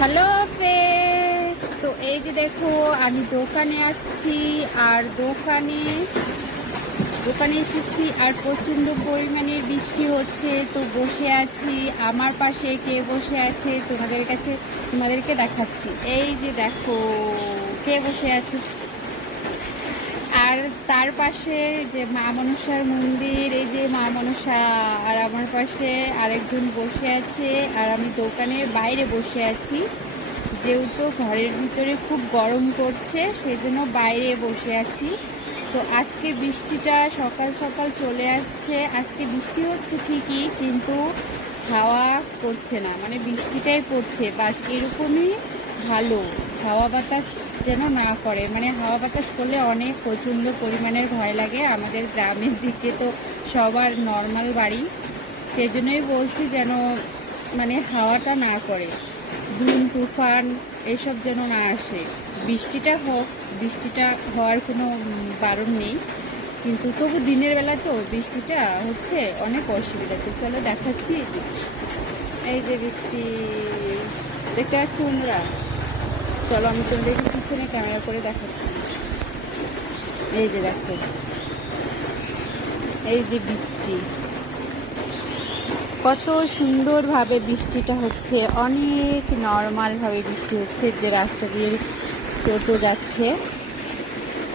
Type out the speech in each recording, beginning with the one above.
Hello friends, তো এই যে দেখো আমি দোকানে আসছি আর দোকানে এসেছি আর প্রচণ্ড পরিমাণের বৃষ্টি হচ্ছে। তো বসে আছি, আমার পাশে কে বসে আছে তোমাদেরকে দেখাচ্ছি। এই যে দেখো কে বসে আছে, আর তার পাশে যে মা মনসার মন্দির, এই যে মা মনসা, আর আমার পাশে আরেকজন বসে আছে। আর আমি দোকানের বাইরে বসে আছি, যেহেতু ঘরের ভিতরে খুব গরম করছে সেজন্য বাইরে বসে আছি। তো আজকে বৃষ্টিটা সকাল সকাল চলে আসছে। আজকে বৃষ্টি হচ্ছে ঠিকই, কিন্তু হাওয়া পড়ছে না, মানে বৃষ্টিটাই পড়ছে বাস। এরকমই ভালো, হাওয়া বাতাস যেন না করে, মানে হাওয়া বাতাস করলে অনেক প্রচণ্ড পরিমাণের ভয় লাগে। আমাদের গ্রামের দিকে তো সবার নর্মাল বাড়ি, সেজন্যই বলছি যেন মানে হাওয়াটা না করে, ধুম তুফান এসব যেন না আসে। বৃষ্টিটা হোক, বৃষ্টিটা হওয়ার কোনো বারণ নেই, কিন্তু তবু দিনের বেলা তো বৃষ্টিটা হচ্ছে অনেক অসুবিধা। তো চলো দেখাচ্ছি, এই যে বৃষ্টি দেখতে পাচ্ছি বন্ধুরা। চলো আমি তোমাদেরকে পিছনে ক্যামেরা করে দেখাচ্ছি। এই যে দেখো, এই যে বৃষ্টি, কত সুন্দরভাবে বৃষ্টিটা হচ্ছে, অনেক নর্মালভাবে বৃষ্টি হচ্ছে। যে রাস্তা দিয়ে টোটো যাচ্ছে,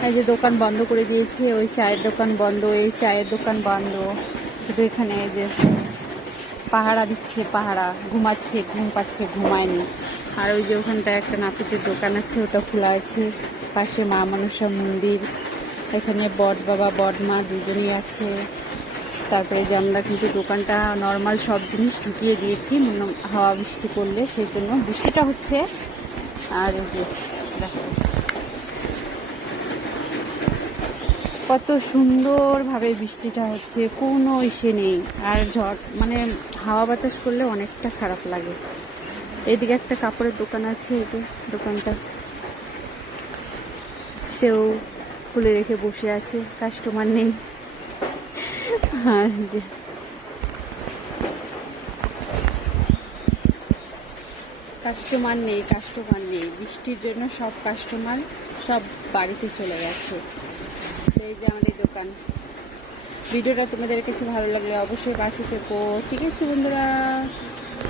এই যে দোকান বন্ধ করে দিয়েছে, ওই চায়ের দোকান বন্ধ, এই চায়ের দোকান বন্ধ। শুধু এখানে এই যে পাহারা দিচ্ছে, পাহারা ঘুমাচ্ছে, ঘুম পাচ্ছে, ঘুমায়নি। আর ওই যে ওখানটায় একটা নাপিতের দোকান আছে, ওটা খোলা আছে। পাশে মা মনসা মন্দির, এখানে বট বাবা বট মা দুজনেই আছে। তারপরে যে আমরা কিন্তু দোকানটা নর্মাল সব জিনিস ঢুকিয়ে দিয়েছি, হাওয়া বৃষ্টি করলে, সেই জন্য বৃষ্টিটা হচ্ছে। আর এই যে দেখো কত সুন্দরভাবে বৃষ্টিটা হচ্ছে, কোনো ইসে নেই। আর ঝড় মানে হাওয়া বাতাস করলে অনেকটা খারাপ লাগে। এদিকে একটা কাপড়ের দোকান আছে, এই যে দোকানটা সেও খুলে রেখে বসে আছে, কাস্টমার নেই। আর কাস্টমার নেই, বৃষ্টির জন্য সব কাস্টমার সব বাড়িতে চলে গেছে। এই যে আমাদের দোকান। ভিডিওটা তোমাদের কাছে ভালো লাগলে অবশ্যই পাশে থেকো, ঠিক আছে বন্ধুরা।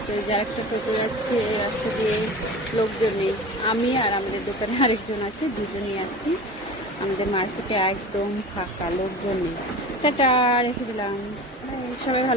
তো এই যে একটা টোটো যাচ্ছে, রাস্তা দিয়ে লোকজন নেই, আমি আর আমাদের দোকানে আরেকজন আছে, দুজনেই আছি। আমাদের মার্কেটে একদম ফাঁকা, লোকজন নেই। টাটা, রেখে দিলাম, সবাই ভালো।